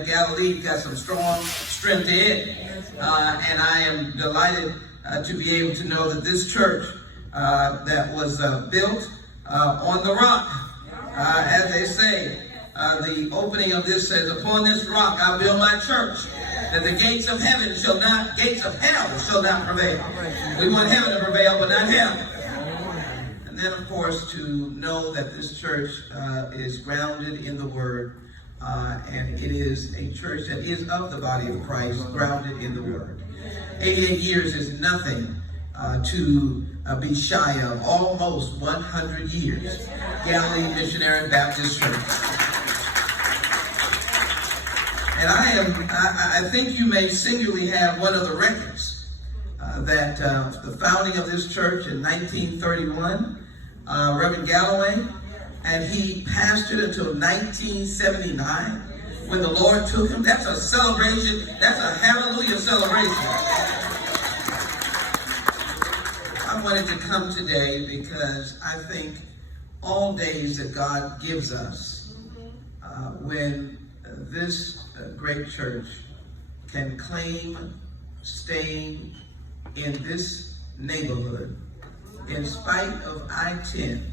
Gallilee got some strong strength in it, and I am delighted to be able to know that this church that was built on the rock, as they say, the opening of this says, "Upon this rock I'll build my church, that the gates of hell shall not prevail." We want heaven to prevail, but not hell. And then, of course, to know that this church is grounded in the Word. And it is a church that is of the body of Christ, grounded in the Word. 88 years is nothing to be shy of. Almost 100 years. Gallilee Missionary Baptist Church. And I think you may singularly have one of the records that the founding of this church in 1931, Reverend Gallilee. And he pastored until 1979 when the Lord took him. That's a celebration. That's a hallelujah celebration. I wanted to come today because I think all days that God gives us, when this great church can claim staying in this neighborhood, in spite of I-10,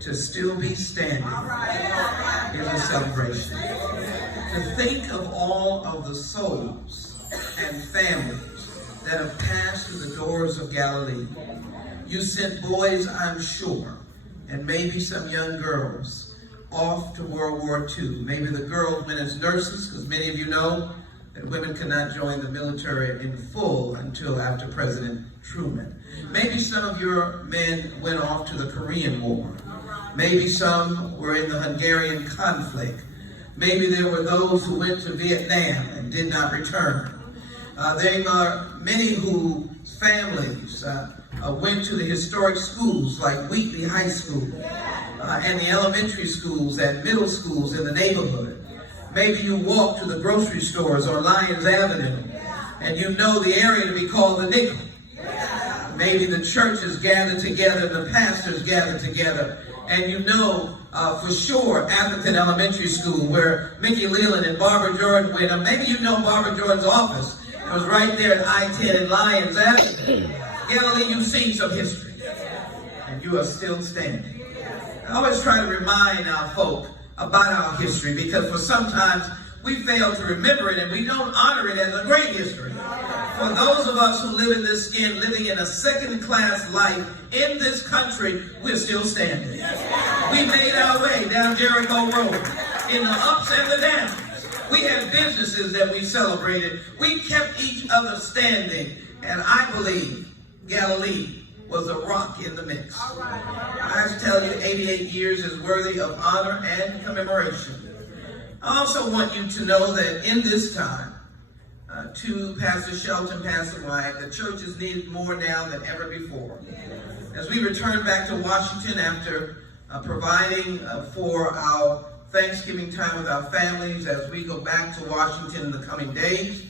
to still be standing is a celebration. To think of all of the souls and families that have passed through the doors of Gallilee. You sent boys, I'm sure, and maybe some young girls off to World War II. Maybe the girls went as nurses, because many of you know that women could not join the military in full until after President Truman. Maybe some of your men went off to the Korean War. Maybe some were in the Hungarian conflict. Maybe there were those who went to Vietnam and did not return. There are many whose families went to the historic schools like Wheatley High School and the elementary schools and middle schools in the neighborhood. Maybe you walk to the grocery stores or Lyons Avenue and you know the area to be called the Nickel. Maybe the churches gather together, the pastors gather together. And you know for sure Atherton Elementary School, where Mickey Leland and Barbara Jordan went. Or maybe you know Barbara Jordan's office. It was right there at I-10 and Lyons Avenue. Gallilee, you've seen some history. And you are still standing. I always try to remind our folk about our history, because for sometimes we fail to remember it and we don't honor it as a great history. For those of us who live in this skin, living in a second-class life in this country, we're still standing. We made our way down Jericho Road in the ups and the downs. We had businesses that we celebrated. We kept each other standing. And I believe Gallilee was a rock in the mix. I tell you, 88 years is worthy of honor and commemoration. I also want you to know that in this time, to Pastor Shelton, Pastor Wyatt, the church is needed more now than ever before. As we return back to Washington after providing for our Thanksgiving time with our families, as we go back to Washington in the coming days,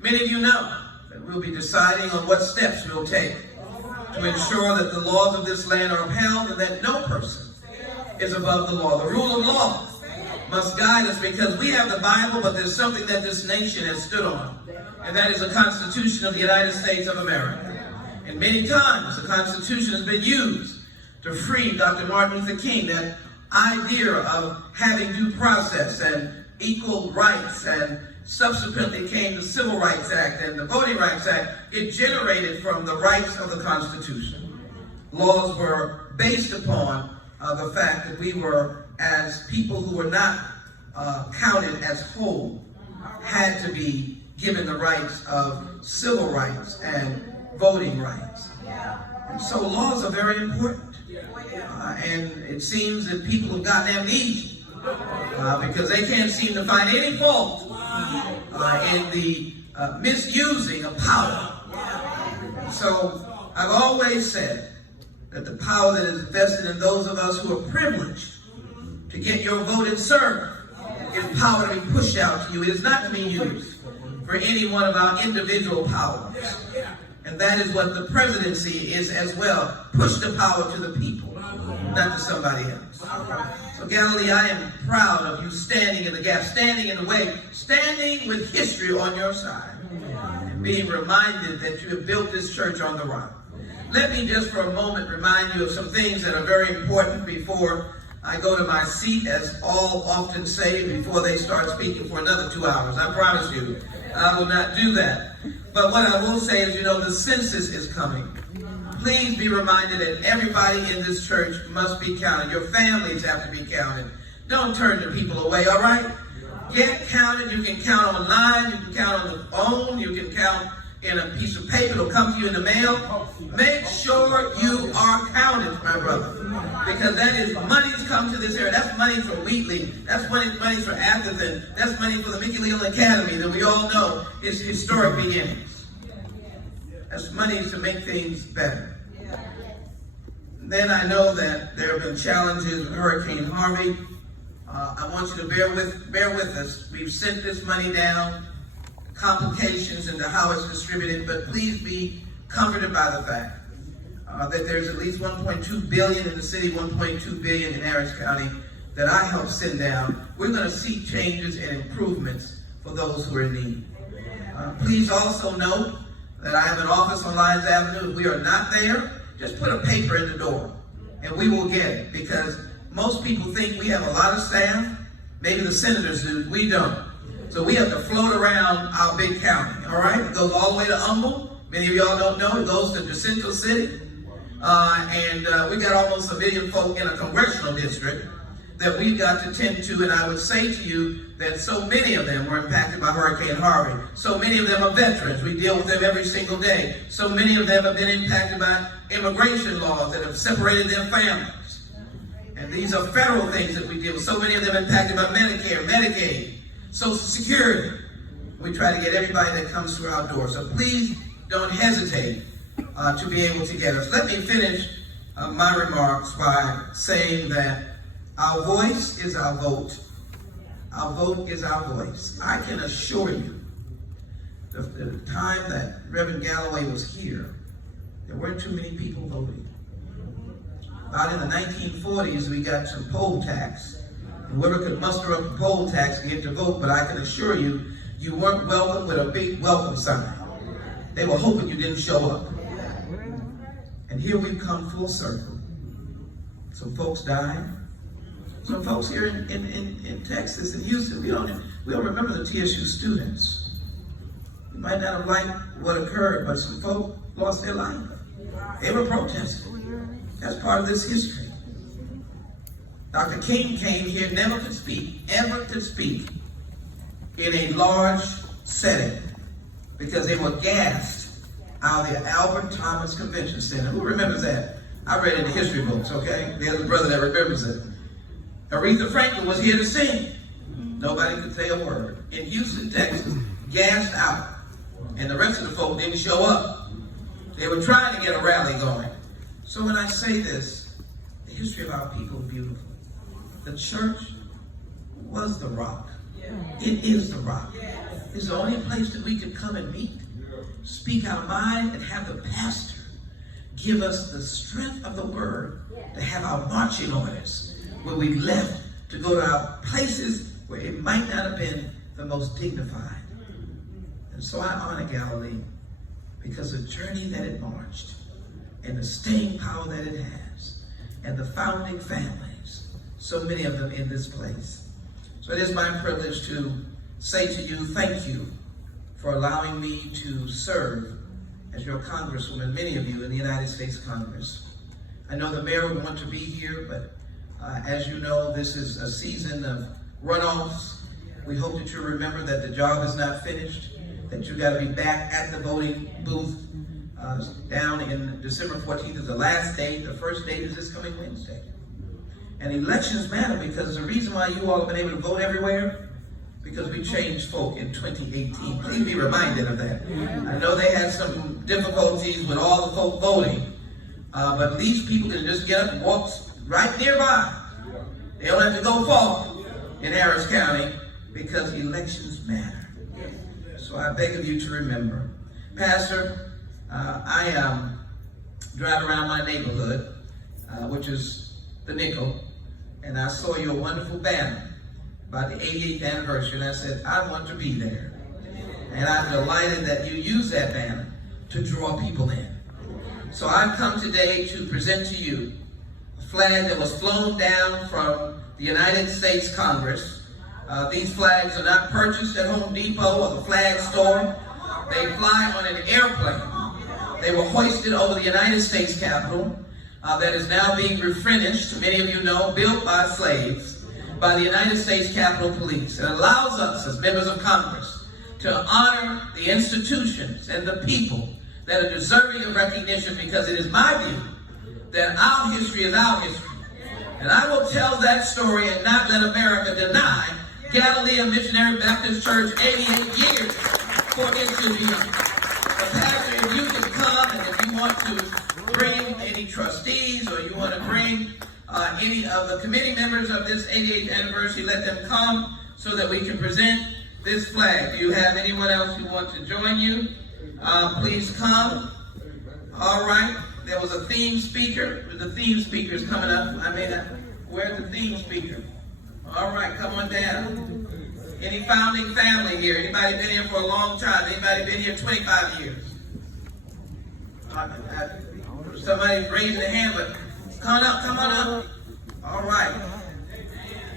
many of you know that we'll be deciding on what steps we'll take to ensure that the laws of this land are upheld and that no person is above the law. The rule of law must guide us, because we have the Bible, but there's something that this nation has stood on, and that is the Constitution of the United States of America. And many times the Constitution has been used to free Dr. Martin Luther King, that idea of having due process and equal rights, and subsequently came the Civil Rights Act and the Voting Rights Act. It generated from the rights of the Constitution. Laws were based upon the fact that we were, as people who were not counted as whole, had to be given the rights of civil rights and voting rights. And so laws are very important. And it seems that people have gotten amnesia because they can't seem to find any fault in the misusing of power. So I've always said that the power that is vested in those of us who are privileged to get your vote and serve is power to be pushed out to you. It is not to be used for any one of our individual powers. And that is what the presidency is as well. Push the power to the people, not to somebody else. So Galilee, I am proud of you standing in the gap, standing in the way, standing with history on your side, and being reminded that you have built this church on the rock. Let me just for a moment remind you of some things that are very important before I go to my seat, as all often say before they start speaking for another 2 hours. I promise you, I will not do that. But what I will say is, the census is coming. Please be reminded that everybody in this church must be counted. Your families have to be counted. Don't turn your people away, all right? Get counted. You can count online. You can count on the phone. You can count in a piece of paper. It'll come to you in the mail. Make sure you are counted, my brother. Because that is money's come to this area. That's money for Wheatley. That's money for Atherton. That's money for the Mickey Leland Academy that we all know is historic beginnings. That's money to make things better. Then I know that there have been challenges with Hurricane Harvey. I want you to bear with us. We've sent this money down, complications into how it's distributed, but please be comforted by the fact that there's at least $1.2 billion in the city, $1.2 billion in Harris County that I helped send down. We're going to seek changes and improvements for those who are in need. Please also note that I have an office on Lyons Avenue. If we are not there, just put a paper in the door and we will get it, because most people think we have a lot of staff. Maybe the senators do. We don't. So we have to float around our big county, all right? It goes all the way to Humble. Many of y'all don't know. It goes to Jacinto City. We got almost 1 million folk in a congressional district that we've got to tend to. And I would say to you that so many of them were impacted by Hurricane Harvey. So many of them are veterans. We deal with them every single day. So many of them have been impacted by immigration laws that have separated their families. And these are federal things that we deal with. So many of them impacted by Medicare, Medicaid, Social Security. We try to get everybody that comes through our door. So please don't hesitate to be able to get us. Let me finish my remarks by saying that our voice is our vote. Our vote is our voice. I can assure you, the time that Reverend Galloway was here, there weren't too many people voting. About in the 1940s, we got some poll tax. Whoever could muster up a poll tax can get to vote, but I can assure you, you weren't welcome with a big welcome sign. They were hoping you didn't show up. And here we've come full circle. Some folks died. Some folks here in Texas and Houston, we don't remember the TSU students. You might not have liked what occurred, but some folk lost their life. They were protesting. That's part of this history. Dr. King came here, never could speak in a large setting because they were gassed out of the Albert Thomas Convention Center. Who remembers that? I read in the history books, okay? There's a brother that remembers it. Aretha Franklin was here to sing. Nobody could say a word. In Houston, Texas, gassed out. And the rest of the folk didn't show up. They were trying to get a rally going. So when I say this, the history of our people is beautiful. The church was the rock. It is the rock. It's the only place that we could come and meet, speak our mind, and have the pastor give us the strength of the word to have our marching orders where we left to go to our places where it might not have been the most dignified. And so I honor Galilee because the journey that it marched and the staying power that it has and the founding families, so many of them in this place. So it is my privilege to say to you, thank you for allowing me to serve as your congresswoman, many of you in the United States Congress. I know the mayor would want to be here, but as you know, this is a season of runoffs. We hope that you remember that the job is not finished, that you got to be back at the voting booth down in December 14th is the last date. The first date is this coming Wednesday. And elections matter because the reason why you all have been able to vote everywhere, because we changed folk in 2018. Please be reminded of that. I know they had some difficulties with all the folk voting, but these people can just get up and walk right nearby. They don't have to go far in Harris County because elections matter. So I beg of you to remember. Pastor, I drive around my neighborhood, which is the Nickel, and I saw your wonderful banner about the 88th anniversary, and I said, I want to be there. And I'm delighted that you use that banner to draw people in. So I've come today to present to you a flag that was flown down from the United States Congress. These flags are not purchased at Home Depot or the flag store. They fly on an airplane. They were hoisted over the United States Capitol that is now being refurnished, many of you know, built by slaves, by the United States Capitol Police. It allows us as members of Congress to honor the institutions and the people that are deserving of recognition, because it is my view that our history is our history. And I will tell that story and not let America deny Gallilee Missionary Baptist Church 88 years for it to be. But Pastor, if you can come, and if you want to bring any trustees or you want to bring any of the committee members of this 88th anniversary, let them come so that we can present this flag. Do you have anyone else who wants to join you? Please come. All right. There was a theme speaker. The theme speaker is coming up. Where's the theme speaker? All right, come on down. Any founding family here? Anybody been here for a long time? Anybody been here 25 years? Somebody's raising their hand, but come on up. All right.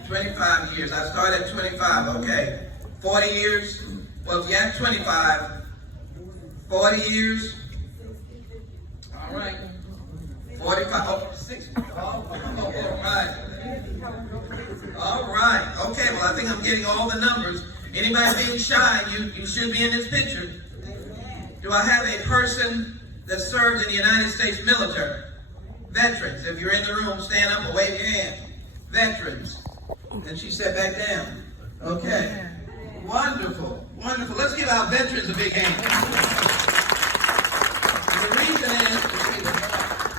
25 years. I started at 25. Okay. 40 years. Well, if you're at 25, 40 years. All right. 45. 60. All right. All right. Okay, well, I think I'm getting all the numbers. Anybody being shy, you should be in this picture. Do I have a person that served in the United States military? Veterans. If you're in the room, stand up or wave your hand. Veterans. And she sat back down. Okay. Wonderful. Wonderful. Let's give our veterans a big hand.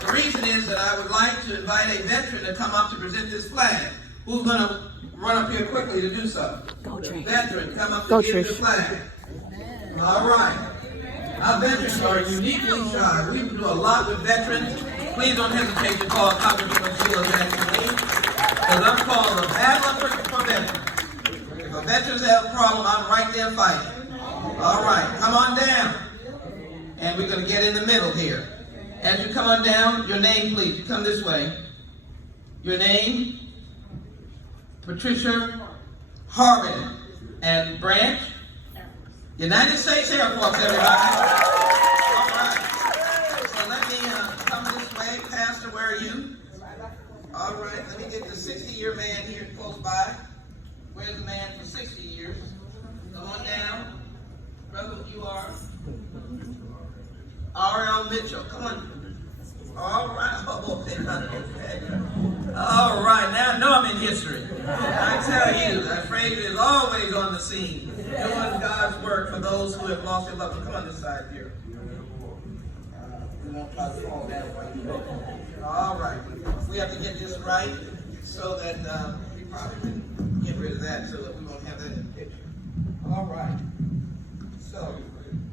The reason is that I would like to invite a veteran to come up to present this flag. Who's going to run up here quickly to do so? Veteran, come up to give the flag. All right. Our veterans are uniquely shy. We do a lot with veterans. Please don't hesitate to call Congresswoman Sheila because I'm called the battler for veterans. If a veterans have a problem, I'm right there fighting. All right, come on down. And we're going to get in the middle here. As you come on down, your name, please. You come this way. Your name? Patricia Harbin. And branch? United States Air Force, everybody. All right. So let me come this way. Pastor, where are you? All right. Let me get the 60-year man here close by. Where's the man for 60 years? Come on down. Brother, you are? R.L. Mitchell. Come on. All right. Oh, okay. All right. Now I know I'm in history. I tell you, that Fraser is always on the scene, doing God's work for those who have lost their loved ones. Come on this side here. We won't try to fall down right here. All right. We have to get this right so that we probably can get rid of that so that we won't have that in the picture. All right. So,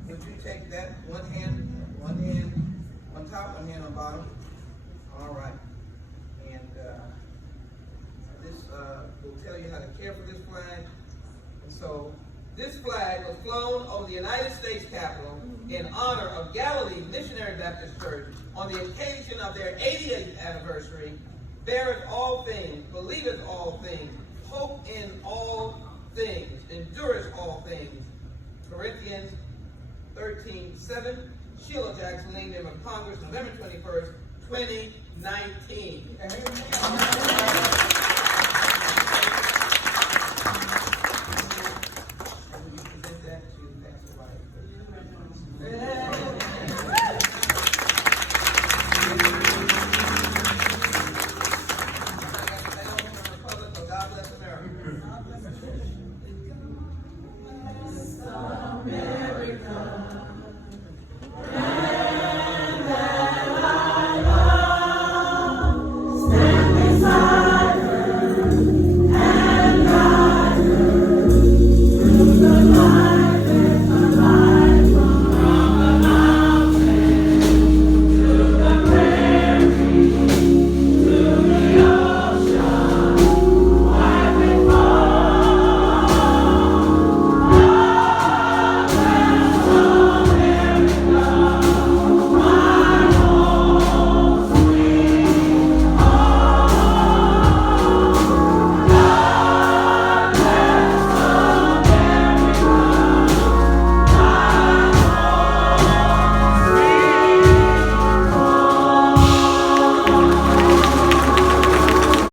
would you take that one hand on top, one hand on bottom? All right. And this will tell you how to care for this flag. And so, this flag was flown over the United States Capitol in honor of Gallilee Missionary Baptist Church on the occasion of their 88th anniversary. Beareth all things, believeth all things, hope in all things, endureth all things. Corinthians 13:7. Sheila Jackson, named member of Congress, November 21st, 2019.